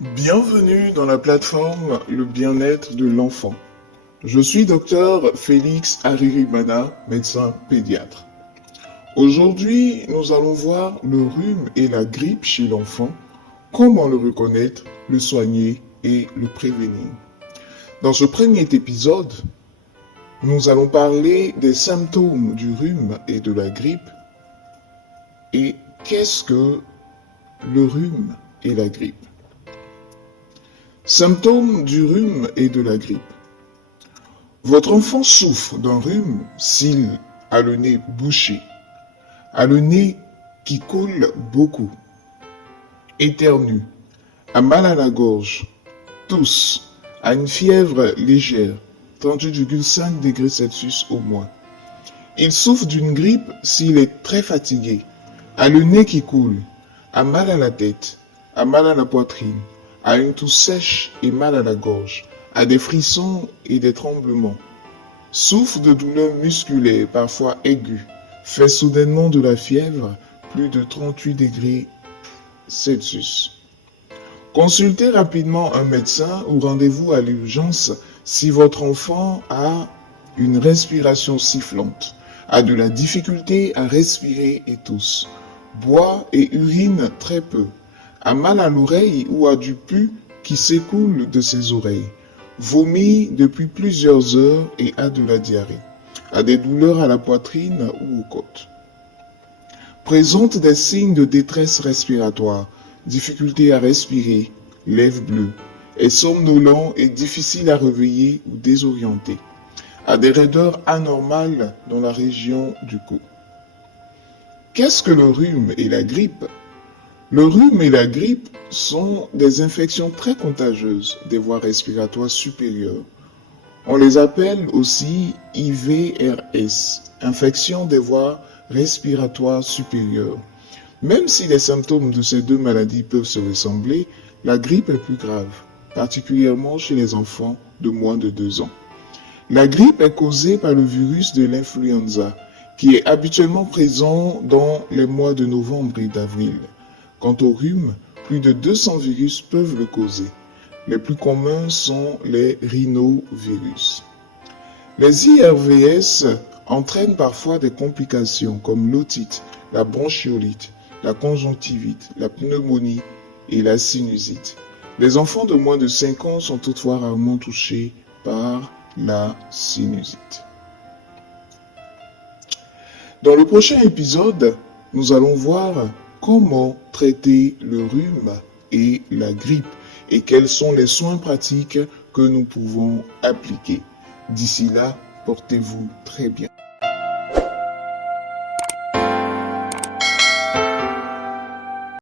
Bienvenue dans la plateforme Le bien-être de l'enfant. Je suis docteur Félix Aririmana, médecin pédiatre. Aujourd'hui, nous allons voir le rhume et la grippe chez l'enfant, comment le reconnaître, le soigner et le prévenir. Dans ce premier épisode, nous allons parler des symptômes du rhume et de la grippe et qu'est-ce que le rhume et la grippe. Symptômes du rhume et de la grippe. Votre enfant souffre d'un rhume s'il a le nez bouché, a le nez qui coule beaucoup, éternue, a mal à la gorge, tousse, a une fièvre légère, 38,5 degrés Celsius au moins. Il souffre d'une grippe s'il est très fatigué, a le nez qui coule, a mal à la tête, a mal à la poitrine, a une toux sèche et mal à la gorge, a des frissons et des tremblements, souffre de douleurs musculaires parfois aiguës, fait soudainement de la fièvre, plus de 38 degrés Celsius. Consultez rapidement un médecin ou rendez-vous à l'urgence si votre enfant a une respiration sifflante, a de la difficulté à respirer et tousse, boit et urine très peu, a mal à l'oreille ou a du pus qui s'écoule de ses oreilles, vomit depuis plusieurs heures et a de la diarrhée, a des douleurs à la poitrine ou aux côtes. Présente des signes de détresse respiratoire, difficulté à respirer, lèvres bleues, est somnolent et difficile à réveiller ou désorienté, a des raideurs anormales dans la région du cou. Qu'est-ce que le rhume et la grippe ? Le rhume et la grippe sont des infections très contagieuses des voies respiratoires supérieures. On les appelle aussi IVRS, infection des voies respiratoires supérieures. Même si les symptômes de ces deux maladies peuvent se ressembler, la grippe est plus grave, particulièrement chez les enfants de moins de 2 ans. La grippe est causée par le virus de l'influenza, qui est habituellement présent dans les mois de novembre et d'avril. Quant au rhume, plus de 200 virus peuvent le causer. Les plus communs sont les rhinovirus. Les IRVS entraînent parfois des complications comme l'otite, la bronchiolite, la conjonctivite, la pneumonie et la sinusite. Les enfants de moins de 5 ans sont toutefois rarement touchés par la sinusite. Dans le prochain épisode, nous allons voir comment traiter le rhume et la grippe et quels sont les soins pratiques que nous pouvons appliquer. D'ici là, portez-vous très bien.